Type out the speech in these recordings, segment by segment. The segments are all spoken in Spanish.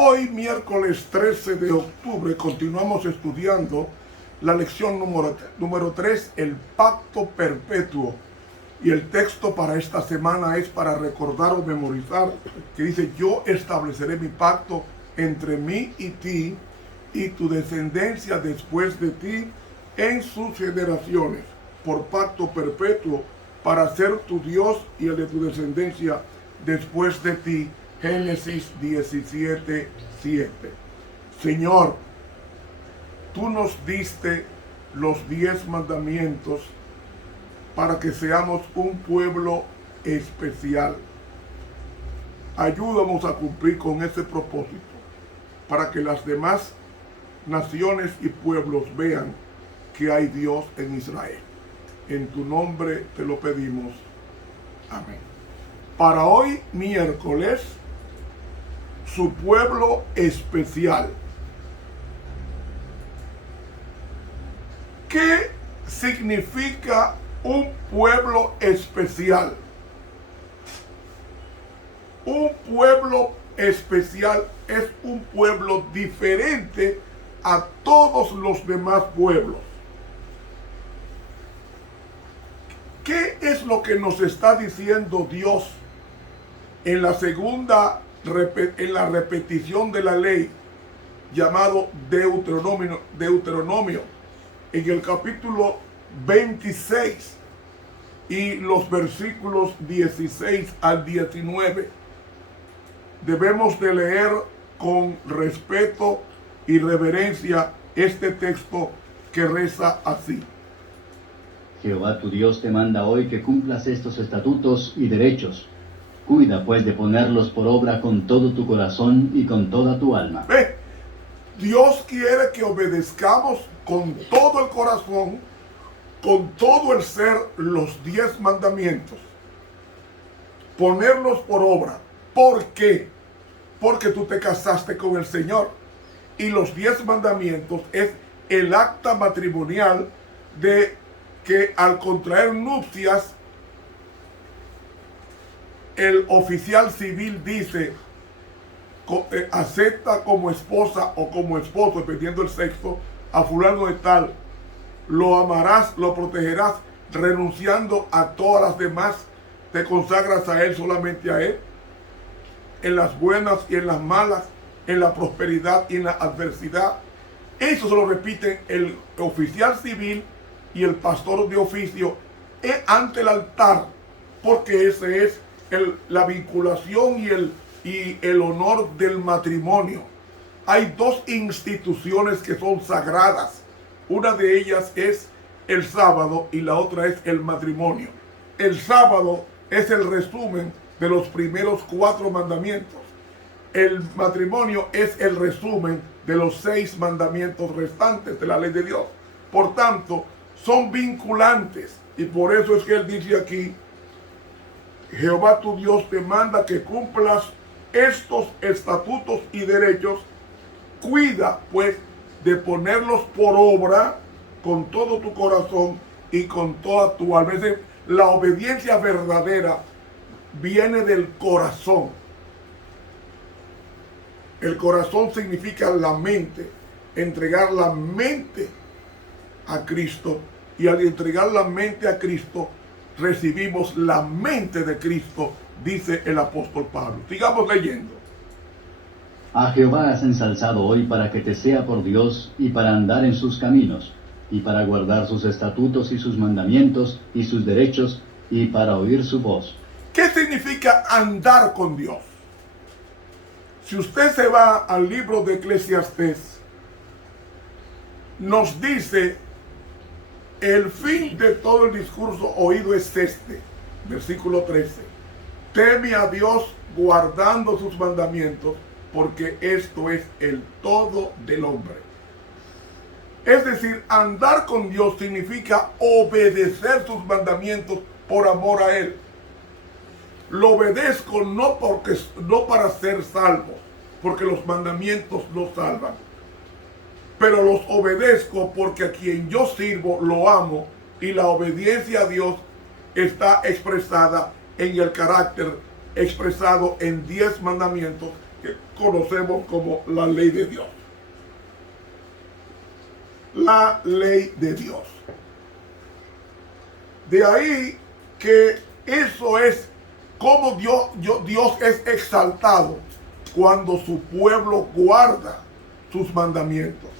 Hoy, miércoles 13 de octubre, continuamos estudiando la lección número 3, el pacto perpetuo. Y el texto para esta semana es para recordar o memorizar, que dice: yo estableceré mi pacto entre mí y ti y tu descendencia después de ti en sus generaciones, por pacto perpetuo, para ser tu Dios y el de tu descendencia después de ti. Génesis 17:7. Señor, tú nos diste los 10 mandamientos para que seamos un pueblo especial. Ayúdanos a cumplir con ese propósito, para que las demás naciones y pueblos vean que hay Dios en Israel. En tu nombre te lo pedimos. Amén. Para hoy, miércoles, su pueblo especial. ¿Qué significa un pueblo especial? Un pueblo especial es un pueblo diferente a todos los demás pueblos. ¿Qué es lo que nos está diciendo Dios en la repetición de la ley, llamado Deuteronomio, en el capítulo 26 y los versículos 16 al 19? Debemos de leer con respeto y reverencia este texto que reza así: Jehová tu Dios te manda hoy que cumplas estos estatutos y derechos. Cuida pues de ponerlos por obra con todo tu corazón y con toda tu alma. Dios quiere que obedezcamos con todo el corazón, con todo el ser, los 10 mandamientos. Ponerlos por obra. ¿Por qué? Porque tú te casaste con el Señor. Y los 10 mandamientos es el acta matrimonial de que al contraer nupcias, el oficial civil dice: acepta como esposa o como esposo, dependiendo del sexo, a fulano de tal. Lo amarás, lo protegerás, renunciando a todas las demás. Te consagras a él, solamente a él, en las buenas y en las malas, en la prosperidad y en la adversidad. Eso se lo repiten el oficial civil y el pastor de oficio ante el altar, porque ese es la vinculación y el honor del matrimonio. Hay 2 instituciones que son sagradas. Una de ellas es el sábado y la otra es el matrimonio. El sábado es el resumen de los primeros 4 mandamientos. El matrimonio es el resumen de los 6 mandamientos restantes de la ley de Dios. Por tanto, son vinculantes, y por eso es que él dice aquí: Jehová tu Dios te manda que cumplas estos estatutos y derechos. Cuida pues de ponerlos por obra con todo tu corazón y con toda tu alma. Es decir, la obediencia verdadera viene del corazón. El corazón significa la mente. Entregar la mente a Cristo, y al entregar la mente a Cristo recibimos la mente de Cristo, dice el apóstol Pablo. Sigamos leyendo. A Jehová has ensalzado hoy para que te sea por Dios y para andar en sus caminos, y para guardar sus estatutos y sus mandamientos y sus derechos, y para oír su voz. ¿Qué significa andar con Dios? Si usted se va al libro de Eclesiastés, nos dice: el fin de todo el discurso oído es este, versículo 13: teme a Dios guardando sus mandamientos, porque esto es el todo del hombre. Es decir, andar con Dios significa obedecer sus mandamientos por amor a Él. Lo obedezco no para ser salvo, porque los mandamientos no salvan, pero los obedezco porque a quien yo sirvo lo amo, y la obediencia a Dios está expresada en el carácter expresado en 10 mandamientos que conocemos como la ley de Dios. La ley de Dios. De ahí que eso es como Dios es exaltado cuando su pueblo guarda sus mandamientos.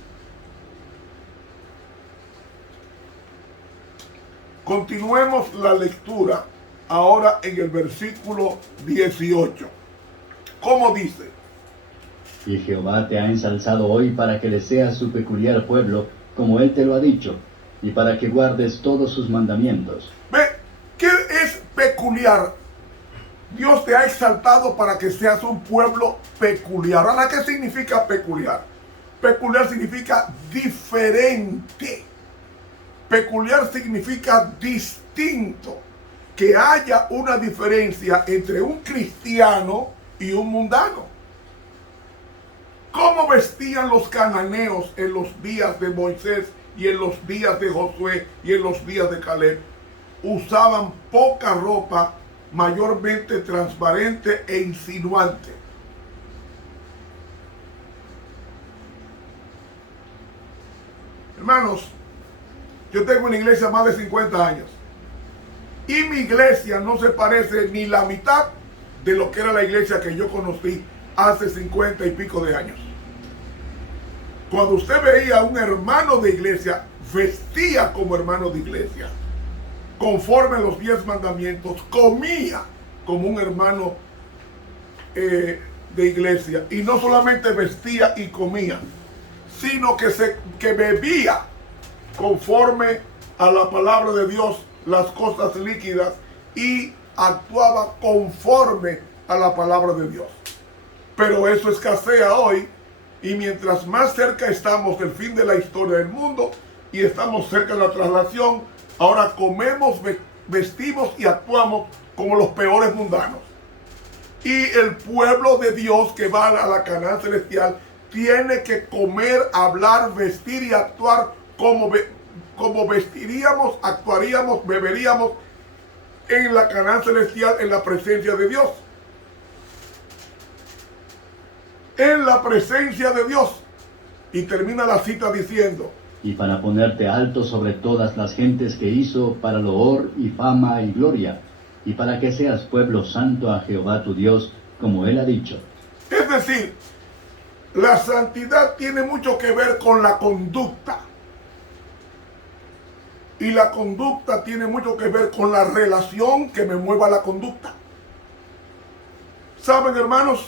Continuemos la lectura ahora en el versículo 18. ¿Cómo dice? Y Jehová te ha ensalzado hoy para que le seas su peculiar pueblo, como él te lo ha dicho, y para que guardes todos sus mandamientos. ¿Ve? ¿Qué es peculiar? Dios te ha exaltado para que seas un pueblo peculiar. Ahora, ¿qué significa peculiar? Peculiar significa diferente. Peculiar significa distinto. Que haya una diferencia entre un cristiano y un mundano. ¿Cómo vestían los cananeos en los días de Moisés y en los días de Josué y en los días de Caleb? Usaban poca ropa, mayormente transparente e insinuante. Hermanos, yo tengo una iglesia más de 50 años y mi iglesia no se parece ni la mitad de lo que era la iglesia que yo conocí hace 50 y pico de años. Cuando usted veía a un hermano de iglesia, vestía como hermano de iglesia, conforme a los 10 mandamientos, comía como un hermano de iglesia, y no solamente vestía y comía, sino que bebía conforme a la palabra de Dios las cosas líquidas y actuaba conforme a la palabra de Dios. Pero eso escasea hoy, y mientras más cerca estamos del fin de la historia del mundo y estamos cerca de la traslación, ahora comemos, vestimos y actuamos como los peores mundanos. Y el pueblo de Dios que va a la Canaán celestial tiene que comer, hablar, vestir y actuar como vestiríamos, actuaríamos, beberíamos en la Canaán celestial, en la presencia de Dios. En la presencia de Dios. Y termina la cita diciendo: y para ponerte alto sobre todas las gentes que hizo, para loor y fama y gloria, y para que seas pueblo santo a Jehová tu Dios, como él ha dicho. Es decir, la santidad tiene mucho que ver con la conducta. Y la conducta tiene mucho que ver con la relación que me mueva la conducta. ¿Saben, hermanos?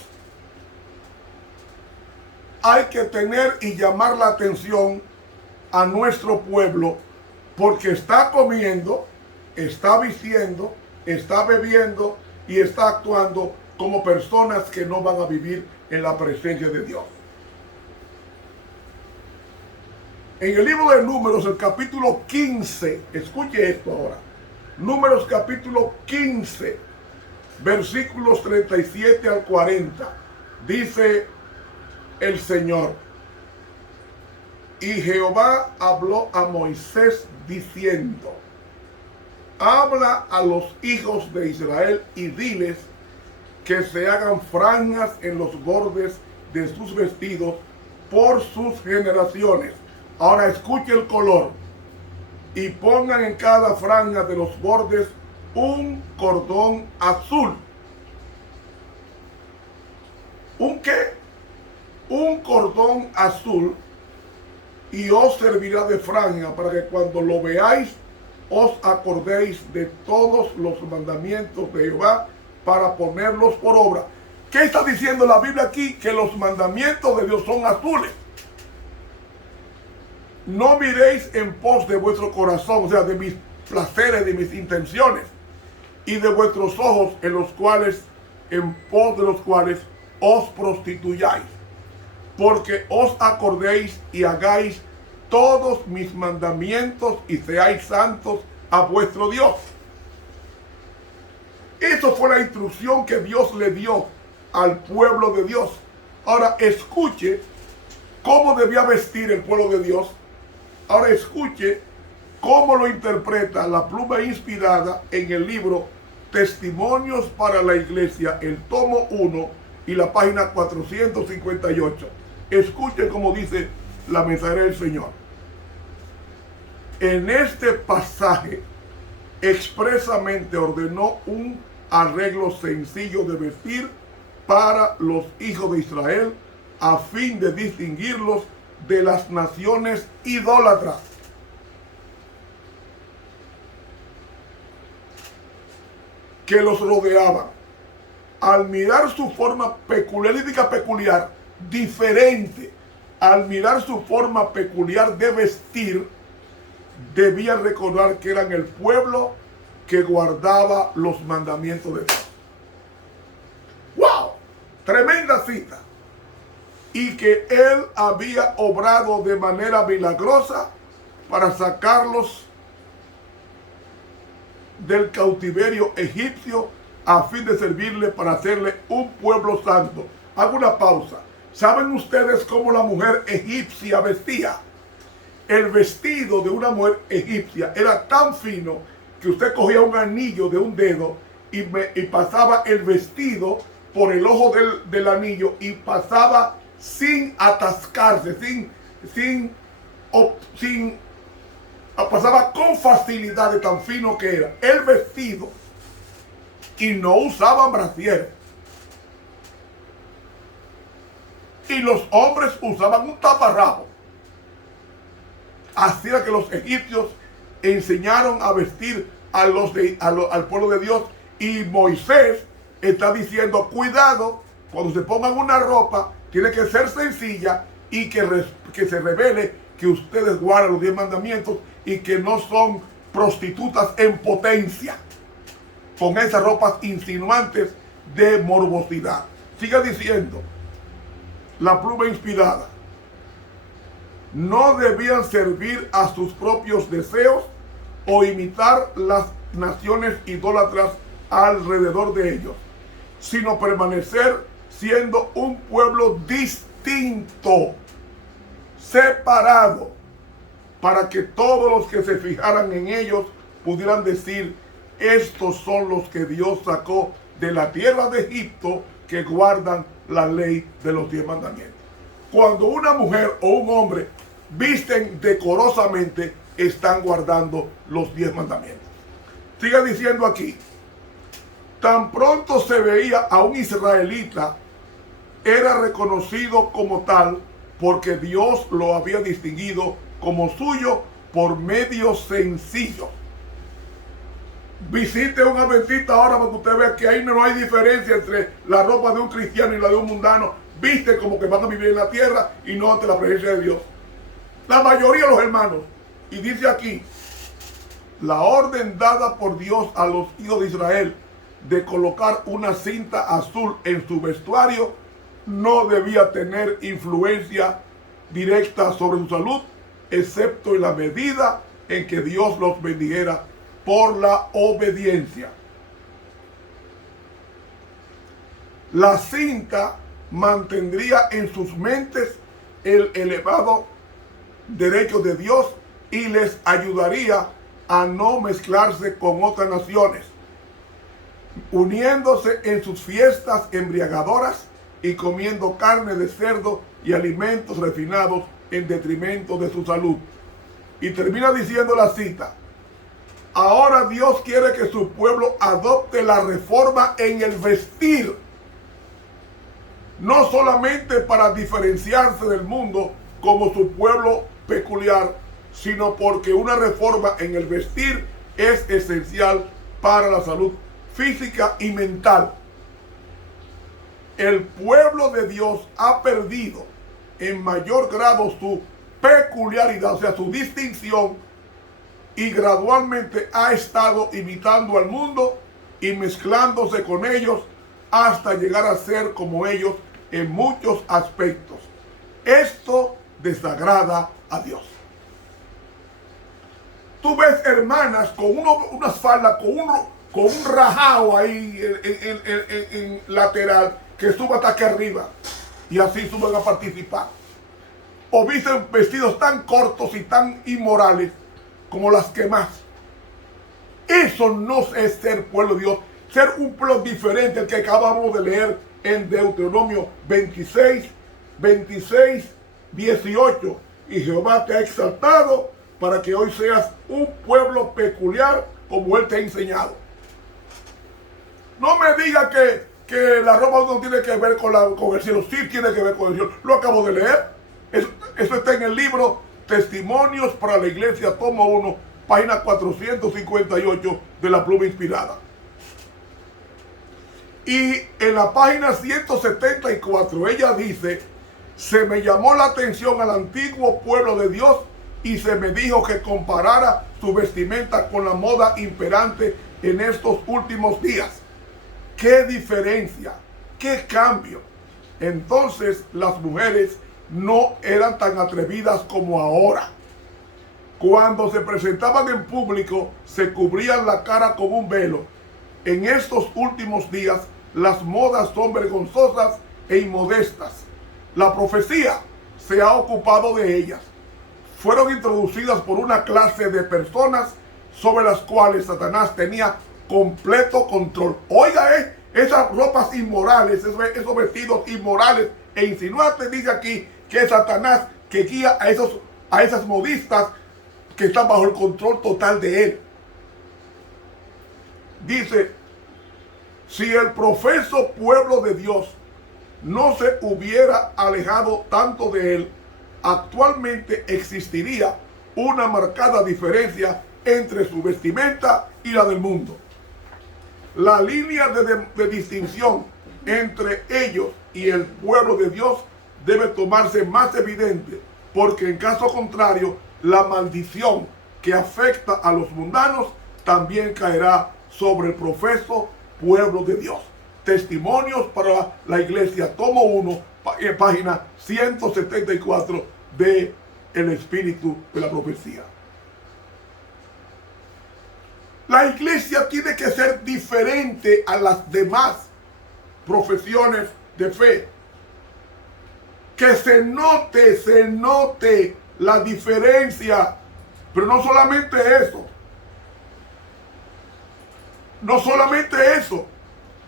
Hay que tener y llamar la atención a nuestro pueblo, porque está comiendo, está vistiendo, está bebiendo y está actuando como personas que no van a vivir en la presencia de Dios. En el libro de Números, el capítulo 15, escuche esto ahora. Números capítulo 15, versículos 37 al 40, dice el Señor: y Jehová habló a Moisés diciendo: habla a los hijos de Israel y diles que se hagan franjas en los bordes de sus vestidos por sus generaciones. Ahora escuche el color. Y pongan en cada franja de los bordes un cordón azul. ¿Un qué? Un cordón azul, y os servirá de franja para que cuando lo veáis os acordéis de todos los mandamientos de Jehová para ponerlos por obra. ¿Qué está diciendo la Biblia aquí? Que los mandamientos de Dios son azules. No miréis en pos de vuestro corazón, o sea, de mis placeres, de mis intenciones, y de vuestros ojos, en pos de los cuales os prostituyáis, porque os acordéis y hagáis todos mis mandamientos y seáis santos a vuestro Dios. Eso fue la instrucción que Dios le dio al pueblo de Dios. Ahora escuche cómo debía vestir el pueblo de Dios. Ahora escuche cómo lo interpreta la pluma inspirada en el libro Testimonios para la Iglesia, el tomo 1 y la página 458. Escuchen cómo dice la mensajera del Señor. En este pasaje expresamente ordenó un arreglo sencillo de vestir para los hijos de Israel a fin de distinguirlos de las naciones idólatras. Que los rodeaban. Al mirar su forma peculiar, diferente, al mirar su forma peculiar de vestir, debían recordar que eran el pueblo que guardaba los mandamientos de Dios. ¡Wow! Tremenda cita. Y que Él había obrado de manera milagrosa para sacarlos del cautiverio egipcio a fin de servirle para hacerle un pueblo santo. Hago una pausa. ¿Saben ustedes cómo la mujer egipcia vestía? El vestido de una mujer egipcia era tan fino que usted cogía un anillo de un dedo y pasaba el vestido por el ojo del anillo y pasaba sin atascarse, pasaba con facilidad de tan fino que era el vestido, y no usaban brasier. Y los hombres usaban un taparrabo. Así era que los egipcios enseñaron a vestir al pueblo de Dios. Y Moisés está diciendo, cuidado, cuando se pongan una ropa, tiene que ser sencilla y que se revele que ustedes guardan los 10 mandamientos y que no son prostitutas en potencia con esas ropas insinuantes de morbosidad. Sigue diciendo la pluma inspirada. No debían servir a sus propios deseos o imitar las naciones idólatras alrededor de ellos, sino permanecer siendo un pueblo distinto, separado, para que todos los que se fijaran en ellos pudieran decir, estos son los que Dios sacó de la tierra de Egipto, que guardan la ley de los 10 mandamientos. Cuando una mujer o un hombre visten decorosamente, están guardando los 10 mandamientos. Sigue diciendo aquí, tan pronto se veía a un israelita, era reconocido como tal porque Dios lo había distinguido como suyo por medios sencillos. Visite un adventista ahora para que usted vea que ahí no hay diferencia entre la ropa de un cristiano y la de un mundano. Viste como que van a vivir en la tierra y no ante la presencia de Dios. La mayoría de los hermanos. Y dice aquí, la orden dada por Dios a los hijos de Israel de colocar una cinta azul en su vestuario no debía tener influencia directa sobre su salud, excepto en la medida en que Dios los bendijera por la obediencia. La cinta mantendría en sus mentes el elevado derecho de Dios y les ayudaría a no mezclarse con otras naciones, uniéndose en sus fiestas embriagadoras y comiendo carne de cerdo y alimentos refinados en detrimento de su salud. Y termina diciendo la cita, ahora Dios quiere que su pueblo adopte la reforma en el vestir, no solamente para diferenciarse del mundo como su pueblo peculiar, sino porque una reforma en el vestir es esencial para la salud física y mental. El pueblo de Dios ha perdido en mayor grado su peculiaridad, o sea, su distinción, y gradualmente ha estado imitando al mundo y mezclándose con ellos hasta llegar a ser como ellos en muchos aspectos. Esto desagrada a Dios. Tú ves hermanas con unas faldas, con un rajado ahí en lateral, que suba hasta aquí arriba, y así suben a participar. O visten vestidos tan cortos y tan inmorales como las que más. Eso no es ser pueblo de Dios. Ser un pueblo diferente, el que acabamos de leer en Deuteronomio 26:18. Y Jehová te ha exaltado para que hoy seas un pueblo peculiar como Él te ha enseñado. No me diga que la ropa no tiene que ver con el cielo. Sí tiene que ver con el cielo. Lo acabo de leer. Eso está en el libro Testimonios para la Iglesia, tomo 1, página 458 de la Pluma Inspirada. Y en la página 174 ella dice: se me llamó la atención al antiguo pueblo de Dios y se me dijo que comparara su vestimenta con la moda imperante en estos últimos días. ¡Qué diferencia! ¡Qué cambio! Entonces las mujeres no eran tan atrevidas como ahora. Cuando se presentaban en público, se cubrían la cara con un velo. En estos últimos días, las modas son vergonzosas e inmodestas. La profecía se ha ocupado de ellas. Fueron introducidas por una clase de personas sobre las cuales Satanás tenía completo control. Oiga, esas ropas inmorales, esos vestidos inmorales e insinuantes, dice aquí que es Satanás que guía a esas modistas que están bajo el control total de él. Dice: si el profeso pueblo de Dios no se hubiera alejado tanto de él, actualmente existiría una marcada diferencia entre su vestimenta y la del mundo. La línea de distinción entre ellos y el pueblo de Dios debe tomarse más evidente, porque en caso contrario, la maldición que afecta a los mundanos también caerá sobre el profeso pueblo de Dios. Testimonios para la Iglesia, tomo 1, página 174 de El Espíritu de la Profecía. La Iglesia tiene que ser diferente a las demás profesiones de fe. Que se note la diferencia. Pero no solamente eso. No solamente eso.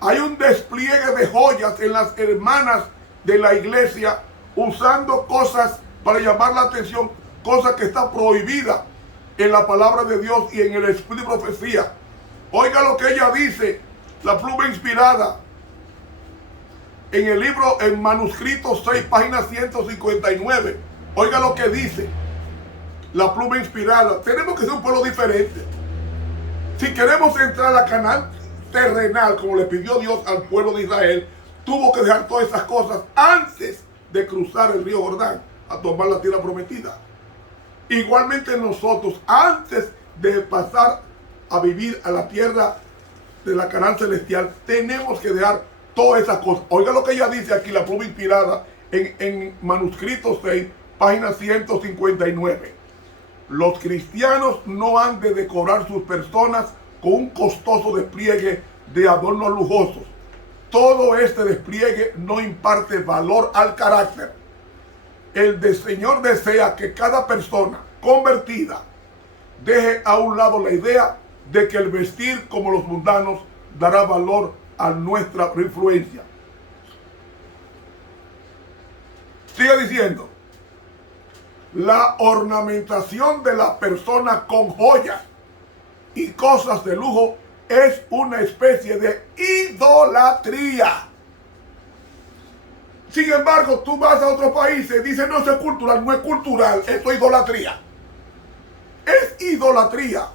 Hay un despliegue de joyas en las hermanas de la iglesia, usando cosas para llamar la atención, cosas que están prohibidas en la palabra de Dios y en el Espíritu de Profecía. Oiga lo que ella dice, la Pluma Inspirada, en el libro, en manuscrito 6, página 159. Oiga lo que dice la Pluma Inspirada. Tenemos que ser un pueblo diferente. Si queremos entrar a la Canaán terrenal, como le pidió Dios al pueblo de Israel, tuvo que dejar todas esas cosas antes de cruzar el río Jordán a tomar la tierra prometida. Igualmente nosotros, antes de pasar a vivir a la tierra de la Canaán celestial, tenemos que dejar todas esas cosas. Oiga lo que ella dice aquí, la Pluma Inspirada, en manuscrito 6, página 159. Los cristianos no han de decorar sus personas con un costoso despliegue de adornos lujosos. Todo este despliegue no imparte valor al carácter. El Señor desea que cada persona convertida deje a un lado la idea de que el vestir como los mundanos dará valor a nuestra influencia. Sigue diciendo: la ornamentación de la persona con joyas y cosas de lujo es una especie de idolatría. Sin embargo, tú vas a otros países y dices: no, eso es cultural. No es cultural, esto es idolatría. Es idolatría.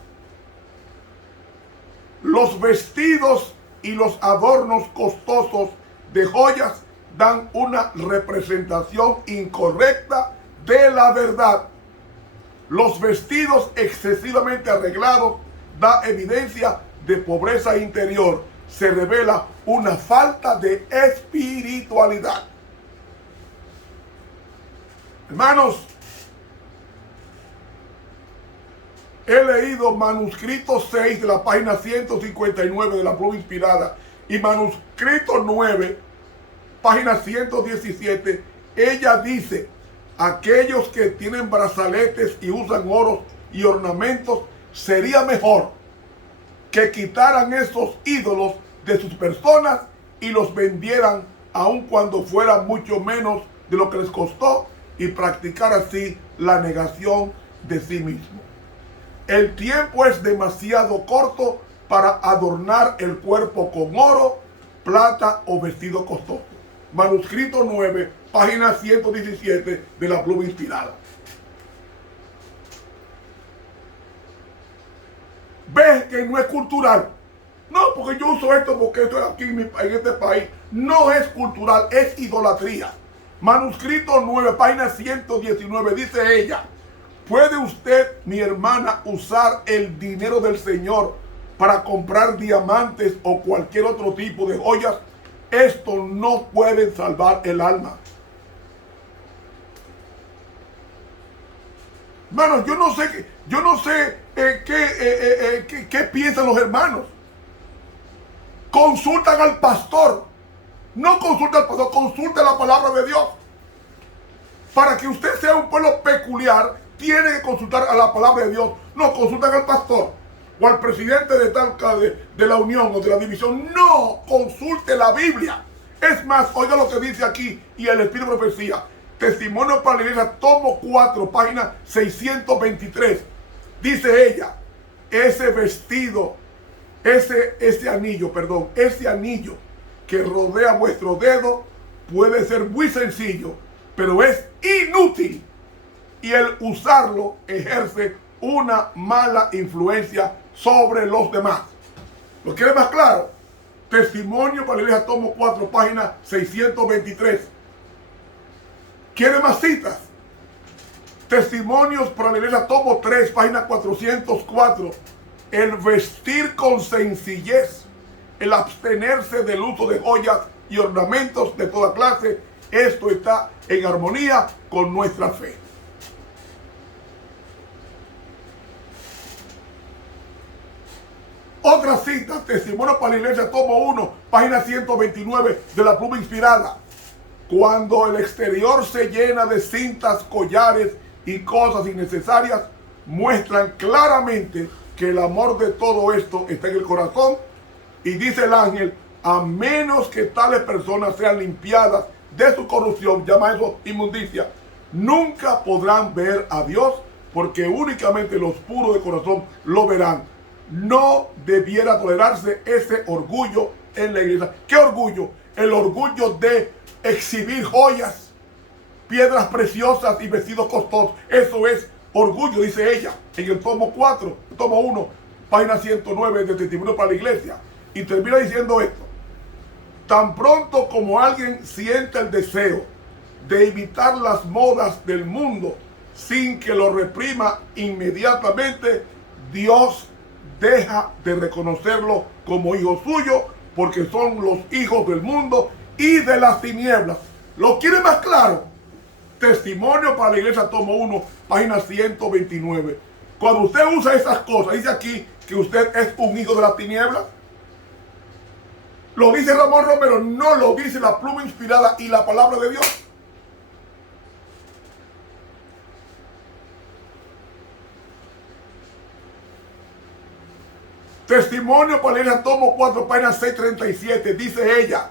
Los vestidos y los adornos costosos de joyas dan una representación incorrecta de la verdad. Los vestidos excesivamente arreglados da evidencia de pobreza interior. Se revela una falta de espiritualidad. Hermanos, he leído manuscrito 6 de la página 159 de la Pluma Inspirada y manuscrito 9, página 117. Ella dice: aquellos que tienen brazaletes y usan oros y ornamentos, sería mejor que quitaran esos ídolos de sus personas y los vendieran aun cuando fuera mucho menos de lo que les costó, y practicar así la negación de sí mismo. El tiempo es demasiado corto para adornar el cuerpo con oro, plata o vestido costoso. Manuscrito 9, página 117 de la pluma inspirada. ¿Ves que no es cultural? No, porque yo uso esto porque esto es aquí en este país. No es cultural, es idolatría. Manuscrito 9, página 119, dice ella: ¿puede usted, mi hermana, usar el dinero del Señor para comprar diamantes o cualquier otro tipo de joyas? Esto no puede salvar el alma. Hermanos, yo no sé qué piensan los hermanos. Consultan al pastor. No consulta al pastor, consulta la palabra de Dios. Para que usted sea un pueblo peculiar, tiene que consultar a la palabra de Dios. No consultan al pastor o al presidente de la unión o de la división. No, consulte la Biblia. Es más, oiga lo que dice aquí, y el Espíritu de Profecía. Testimonio para la Iglesia, tomo 4, página 623. Dice ella: ese vestido, ese anillo que rodea vuestro dedo puede ser muy sencillo, pero es inútil, y el usarlo ejerce una mala influencia sobre los demás. ¿Lo quiere más claro? Testimonio para la Iglesia, tomo 4, página 623. ¿Quiere más citas? Testimonios para la Iglesia, tomo 3, página 404. El vestir con sencillez, el abstenerse del uso de joyas y ornamentos de toda clase, esto está en armonía con nuestra fe. Otra cita, Testimonio para la Iglesia, tomo 1, página 129 de la pluma inspirada. Cuando el exterior se llena de cintas, collares y cosas innecesarias, muestran claramente que el amor de todo esto está en el corazón. Y dice el ángel: a menos que tales personas sean limpiadas de su corrupción, llama eso inmundicia, nunca podrán ver a Dios, porque únicamente los puros de corazón lo verán. No debiera tolerarse ese orgullo en la iglesia. ¿Qué orgullo? El orgullo de exhibir joyas, piedras preciosas y vestidos costosos. Eso es orgullo, dice ella en el tomo 4, tomo 1, página 109 de Testimonio para la Iglesia. Y termina diciendo esto: tan pronto como alguien siente el deseo de imitar las modas del mundo sin que lo reprima inmediatamente, Dios deja de reconocerlo como hijo suyo, porque son los hijos del mundo y de las tinieblas. ¿Lo quiere más claro? Testimonio para la Iglesia, tomo 1, página 129. Cuando usted usa esas cosas, dice aquí que usted es un hijo de las tinieblas. Lo dice Ramón Romero, no lo dice la pluma inspirada y la palabra de Dios. Testimonio para la Iglesia, tomo 4, página 637, dice ella: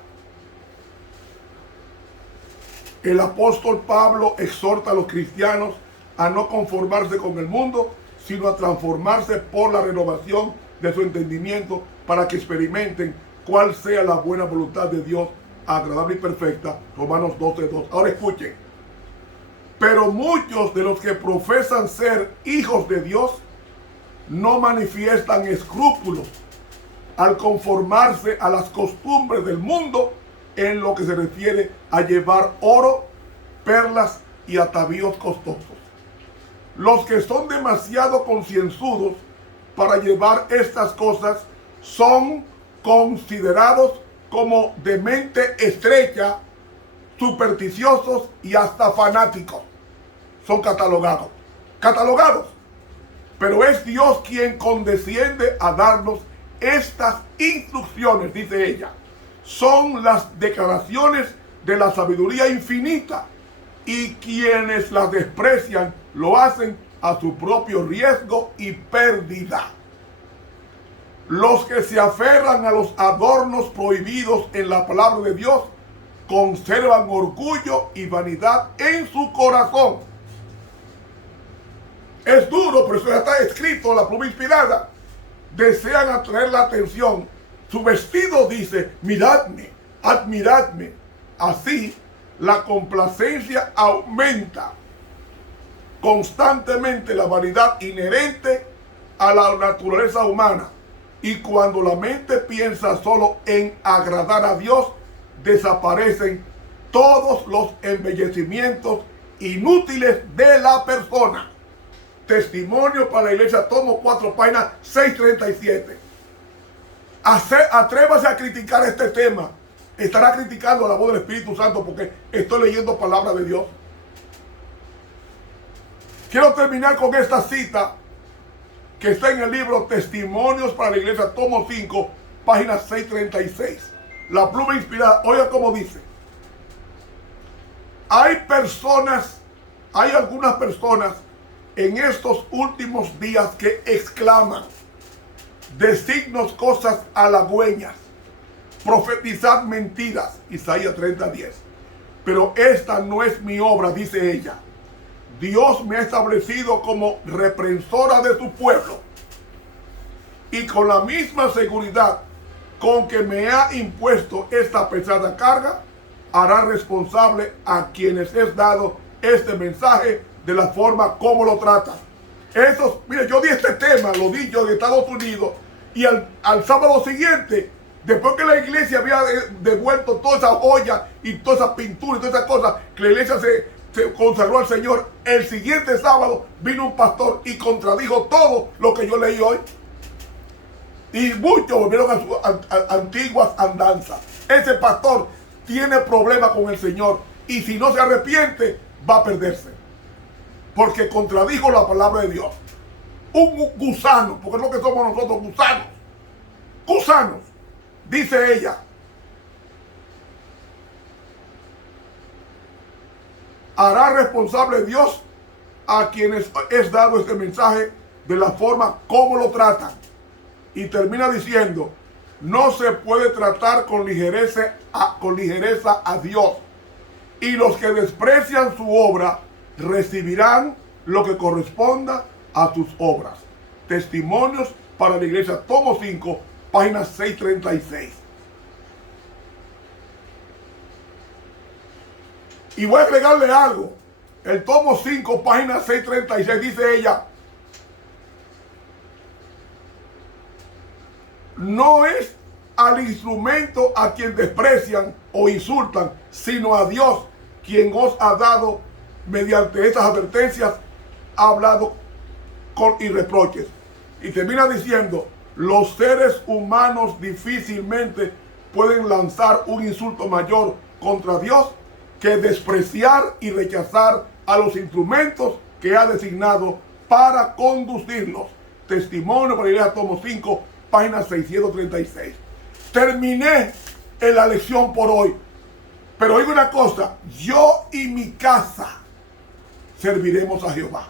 el apóstol Pablo exhorta a los cristianos a no conformarse con el mundo, sino a transformarse por la renovación de su entendimiento, para que experimenten cuál sea la buena voluntad de Dios, agradable y perfecta. Romanos 12:2. Ahora escuchen: pero muchos de los que profesan ser hijos de Dios no manifiestan escrúpulos al conformarse a las costumbres del mundo en lo que se refiere a llevar oro, perlas y atavíos costosos. Los que son demasiado concienzudos para llevar estas cosas son considerados como de mente estrecha, supersticiosos y hasta fanáticos. Son catalogados. Pero es Dios quien condesciende a darnos estas instrucciones, dice ella. Son las declaraciones de la sabiduría infinita, y quienes las desprecian lo hacen a su propio riesgo y pérdida. Los que se aferran a los adornos prohibidos en la palabra de Dios conservan orgullo y vanidad en su corazón. Es duro, pero eso ya está escrito en la pluma inspirada. Desean atraer la atención. Su vestido dice, miradme, admiradme. Así, la complacencia aumenta constantemente la vanidad inherente a la naturaleza humana. Y cuando la mente piensa solo en agradar a Dios, desaparecen todos los embellecimientos inútiles de la persona. Testimonio para la Iglesia, tomo 4, página 637. Atrévase a criticar este tema. Estará criticando la voz del Espíritu Santo porque estoy leyendo palabra de Dios. Quiero terminar con esta cita que está en el libro Testimonios para la Iglesia, tomo 5, página 636. La pluma inspirada, oiga cómo dice. Hay algunas personas en estos últimos días que exclaman, designos cosas halagüeñas, profetizad mentiras, Isaías 30:10. Pero esta no es mi obra, dice ella. Dios me ha establecido como reprensora de su pueblo. Y con la misma seguridad con que me ha impuesto esta pesada carga, hará responsable a quienes es dado este mensaje de la forma como lo tratan. Mire, yo di este tema, lo di yo de Estados Unidos, y al sábado siguiente, después que la iglesia había devuelto toda esa joya y toda esa pintura y todas esas cosas, que la iglesia se consagró al Señor, el siguiente sábado vino un pastor y contradijo todo lo que yo leí hoy. Y muchos volvieron a sus antiguas andanzas. Ese pastor tiene problemas con el Señor y si no se arrepiente va a perderse, porque contradijo la palabra de Dios. Un gusano, porque es lo que somos nosotros, gusanos, dice ella. Hará responsable Dios a quienes es dado este mensaje de la forma como lo tratan. Y termina diciendo, no se puede tratar con ligereza a Dios. Y los que desprecian su obra recibirán lo que corresponda a sus obras. Testimonios para la Iglesia, tomo 5, página 636. Y voy a agregarle algo. El tomo 5, página 636, dice ella, no es al instrumento a quien desprecian o insultan, sino a Dios, quien os ha dado, mediante estas advertencias, ha hablado con irreproches. Y termina diciendo, los seres humanos difícilmente pueden lanzar un insulto mayor contra Dios que despreciar y rechazar a los instrumentos que ha designado para conducirlos. Testimonio para la Iglesia, tomo 5, página 636. Terminé en la lección por hoy, pero oiga una cosa, yo y mi casa serviremos a Jehová.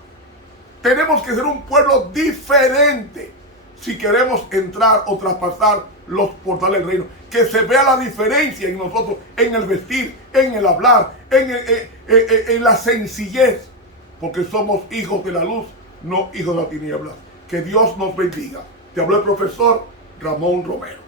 Tenemos que ser un pueblo diferente si queremos entrar o traspasar los portales del reino. Que se vea la diferencia en nosotros, en el vestir, en el hablar, en la sencillez, porque somos hijos de la luz, no hijos de la tiniebla. Que Dios nos bendiga. Te habló el profesor Ramón Romero.